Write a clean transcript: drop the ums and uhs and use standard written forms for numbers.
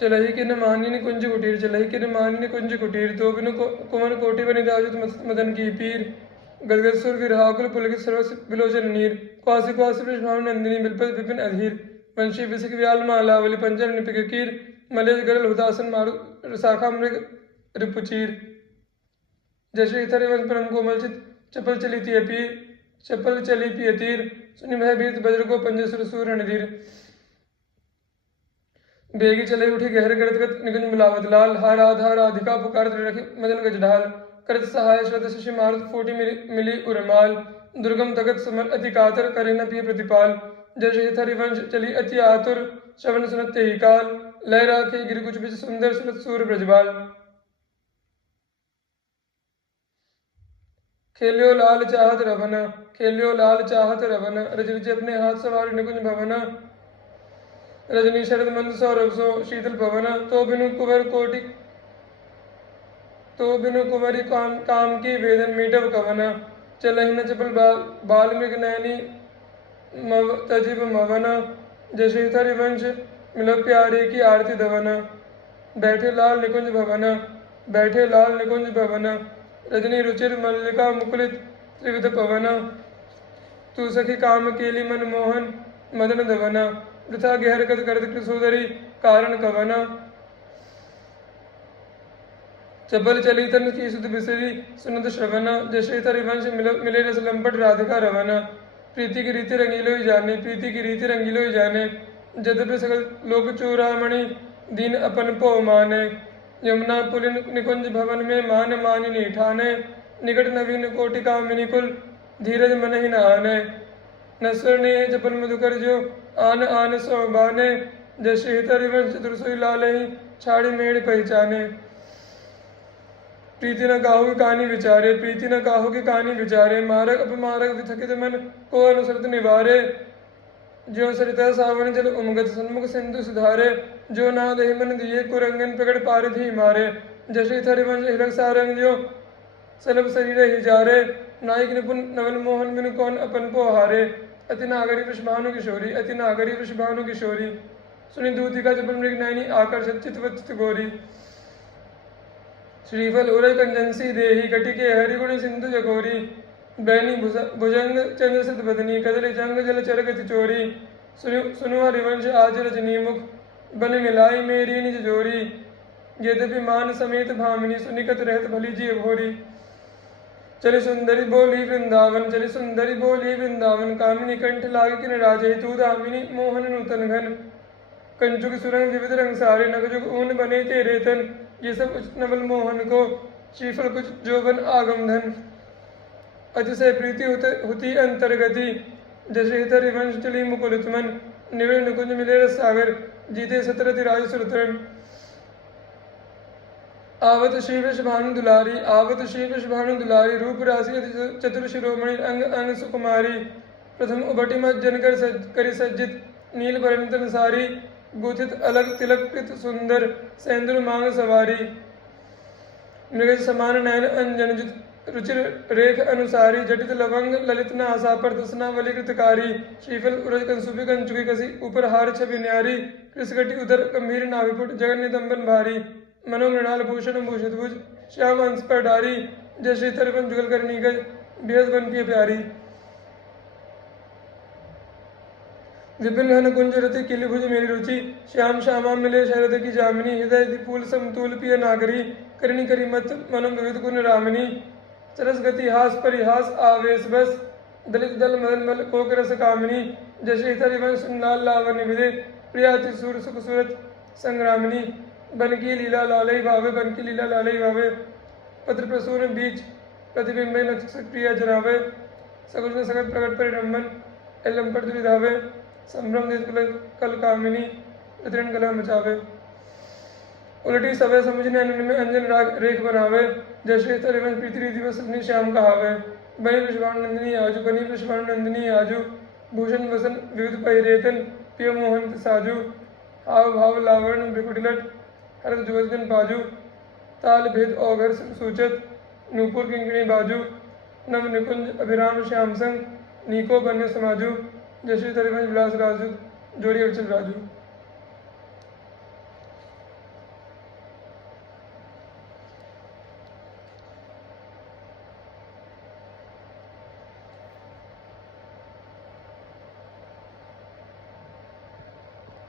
चलही किन मानिन कुंज कुटीर, चलही किन मानिन कुंज कुटीर, तो बिनु कुमन कोटि बनि दाजुत मदन की पीर, गदगद सुर विरहाकुल पुलकित सर्वस बिलोचन नीर, क्वासी क्वासी वृषभानु नंदिनी बिलपत विपिन अधीर, वंशी विसिक व्याल मालावली पंचर निपिक कीर, मलेज गरल हुदासन मारु शाखा मृग रिपुचीर, जैसे इतर एवं परम कोमलचित चपल चली थी अपीर, चपल चली पी अतीर, सुनि भय भीत बज्र को पंजे सुर सूर रणधीर, बेगी चले उठी गहर गरत गत निकुंज मिलावत लाल, हा राधा राधिका पुकारत रखी मदन गजढाल, करत सहाय श्रद्ध शशि मारुत फूटी मिली उर्माल, दुर्गम तगत समर अति कातर करे न पिय प्रतिपाल, जय श्री हरिवंश चली अति आतुर श्रवण सुनत ही काल, लय राखे गिर कुछ बिच सुंदर सुरत सूर ब्रजबाल, खेल्यो लाल चाहत रवना, खेल्यो लाल चाहत रवना, रज रज अपने हाथ सवार निकुंज भवना, रजनी शरद मंद सौरभ सो शीतल पवन, तो बिनु कुंवरी काम की वेदन मीटव कवन, चलहि न चपल बाल मृग नैनी तजिब मवन, जैसे हरिवंश मिलो प्यारे की आरती दवन, बैठे लाल निकुंज भवन, बैठे लाल निकुंज भवन, रजनी रुचिर मल्लिका मुकुलित त्रिविध पवन, तू सखी काम केली मनमोहन मदन दवना, वृथा गहरकत करत कृसोदरी कारण कवना, चपल चली तन की सुध बिसरी सुनत श्रवना, जैसे हरिवंश मिले रस लंपट राधिका रवना, प्रीति की रीति रंगीलो ही जाने, प्रीति की रीति रंगीलो ही जाने, जद्यपि सकल लोक चूड़ामणि दीन अपन पो माने, यमुना पुलिन निकुंज भवन में मान मानिनी ठाने, निकट नवीन कोटि कामिनी कुल धीरज मन ही न आने, नस्वर ने जपन मधुकर जो आन आन सौबाने, जैसे हरिवंश चतुरसोई लाल ही छाड़ी मेड़ पहचाने, प्रीति न काहू की कहानी विचारे, प्रीति न काहू की कहानी विचारे, मारक अपमारक विथकित मन को अनुसरत निवारे, जो सरिता सावन जल उमगत सन्मुख सिंधु सुधारे, जो ना दही मन दिए कुरंगन प्रकट पारधी मारे, जैसे हरिवंश हिरक सारंग जो सलभ शरीर ही जारे, नायक निपुण नवल मोहन बिनु कौन अपन पो हारे, अति नागरी वृषभानु किशोरी, अति नागरी वृषभानु किशोरी, सुनि दूतिका चपल मृग नैनी आकर्षित चितवत गोरी, श्रीफल उरय कंजंसी देही कटि के हरिगुण सिंधु जगोरी, बैनी भुजंग चंद्र सत बदनी कदली जंग जल चरगति चोरी, सुनु हरिवंश आज रजनी मुख बन मिलाई मेरी निज जोरी, यद्यपि मान समेत भामिनी सुनिकत रहत भली जी घोरी, चली सुंदरी बोली वृंदावन, चली सुंदरी बोली वृंदावन, कामिनी कंठ लागे किन राजे तू दामिनी मोहन नूतन घन, कंचुक सुरंग विविध रंग सारे नगजुग ऊन बने तेरे तन, ये सब उचित नवल मोहन को श्रीफल कुछ जोबन आगम धन, अतिशय प्रीति हुती अंतर्गति, जैसे हरिवंश चली मुकुलित मन, निविड़ निकुंज मिले रस सागर, जीते सतरति राज सुरतरण, आवत श्री वृषभानु दुलारी, आवत श्री वृषभानु दुलारी, रूप राशि चतुर शिरोमणि अंग अंग सुकुमारी, प्रथम उबटी मत जनकर करी सज्जित नील वर्ण तन सारी, गुथित अलग तिलकृत सुंदर सेंदुर मांग सवारी, मृग समान नयन अंजन रुचिर रेख अनुसारी, जटित लवंग ललित नासा पर तसना वलिकृतकारी, श्रीफल उरज कंसुभि कंचुकी कसी ऊपर हार छवि न्यारी, कृष्णगटी उदर गंभीर नाभिपुट जगन नितंबन भारी, मनोमृणाल भूषण भूषित भुज श्याम अंश पर डारी, जय श्री तरपन जुगल कर नीगज बेहद बन की प्यारी, विपिन घन कुंज रति किल भुज मेरी रुचि, श्याम श्यामा मिले शरद की जामिनी, हृदय फूल समतूल पिय नागरी, करनी करी मत मनम विविध गुण रामिनी, सरस गति हास परिहास आवेश बस, दलित दल मदन मल कोक रस कामिनी, जैसे हरिवंश लाल लावण्य विदे, प्रियाति सूर सुख सूरत संग्रामिनी, बन की लीला लालई भावे, बन की लीला लालई भावे, पत्र प्रसून बीच प्रतिबिंब नक्षत्र प्रिया जनावे, सगुन सगत प्रकट परिरंबन एलम पर दुविधावे, संभ्रम देश कल कामिनी वितरण कला मचावे, उलटी सवे समझने अनन में अंजन राग रेख बनावे, जैसे हरिवंश प्रीति रीति में सपनी श्याम कहावे, बनी वृषभानु नंदिनी आजू, बनी वृषभानु नंदिनी आजू, भूषण वसन विविध पहिरेतन पिय मोहन साजू, हाव भाव लावण बिकुटिलट हरत जुगन बाजू, ताल भेद औघर सूचत नूपुर किंकिणी बाजू, नव निकुंज अभिराम श्याम संग नीको बन्य समाजू, जय श्री हरिवंश विलास राजू जोड़ी अड़चल राजू।